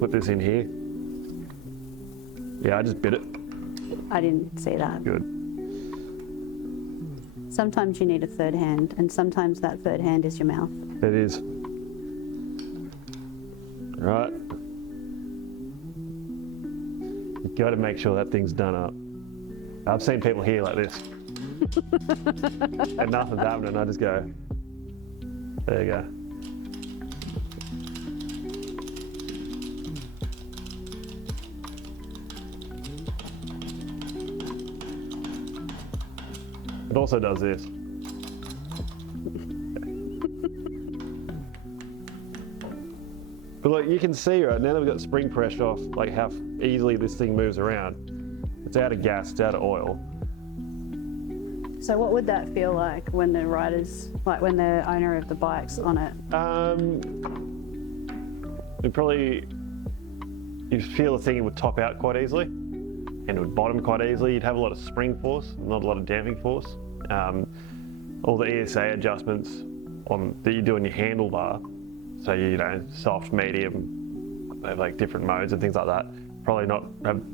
put this in here. Yeah, I just bit it. I didn't see that. Good. Sometimes you need a third hand, and sometimes that third hand is your mouth. It is. Right. You got to make sure that thing's done up. I've seen people here like this. And nothing's happening, I just go, there you go. It also does this. But look, you can see right now that we've got spring pressure off, like how easily this thing moves around. It's out of gas, it's out of oil. So what would that feel like when the rider's, like when the owner of the bike's on it? You'd feel the thing would top out quite easily and it would bottom quite easily. You'd have a lot of spring force, not a lot of damping force. All the ESA adjustments that you do in your handlebar, so you know, soft, medium, they have like different modes and things like that, probably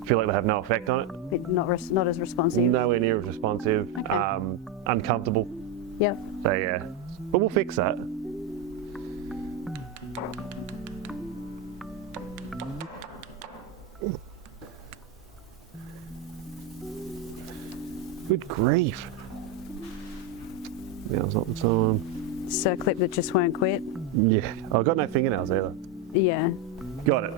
feel like they have no effect on it. Not as responsive? Nowhere near as responsive, okay. Uncomfortable. Yep. So yeah, but we'll fix that. Good grief. Now's not the time. Circlip that just won't quit? Yeah, I've got no fingernails either. Yeah. Got it.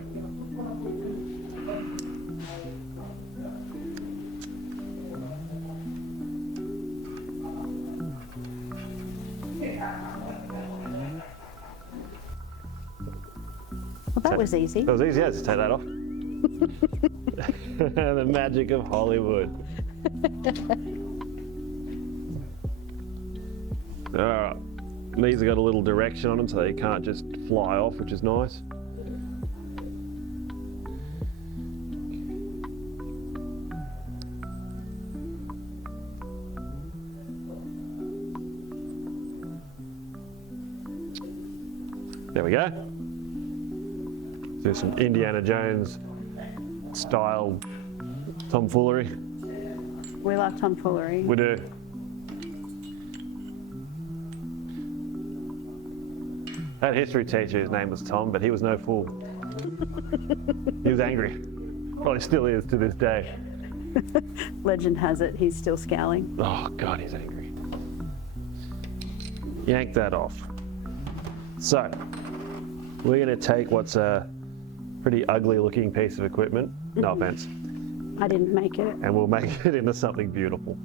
Well, that was easy. That was easy, yeah, just take that off. The magic of Hollywood. Alright, these have got a little direction on them so they can't just fly off, which is nice. There we go. There's some Indiana Jones style tomfoolery. We love tomfoolery. We do. That history teacher, his name was Tom, but he was no fool. He was angry. Probably still is to this day. Legend has it, he's still scowling. Oh God, he's angry. Yank that off. So, we're gonna take what's a pretty ugly looking piece of equipment, no offense. I didn't make it. And we'll make it into something beautiful.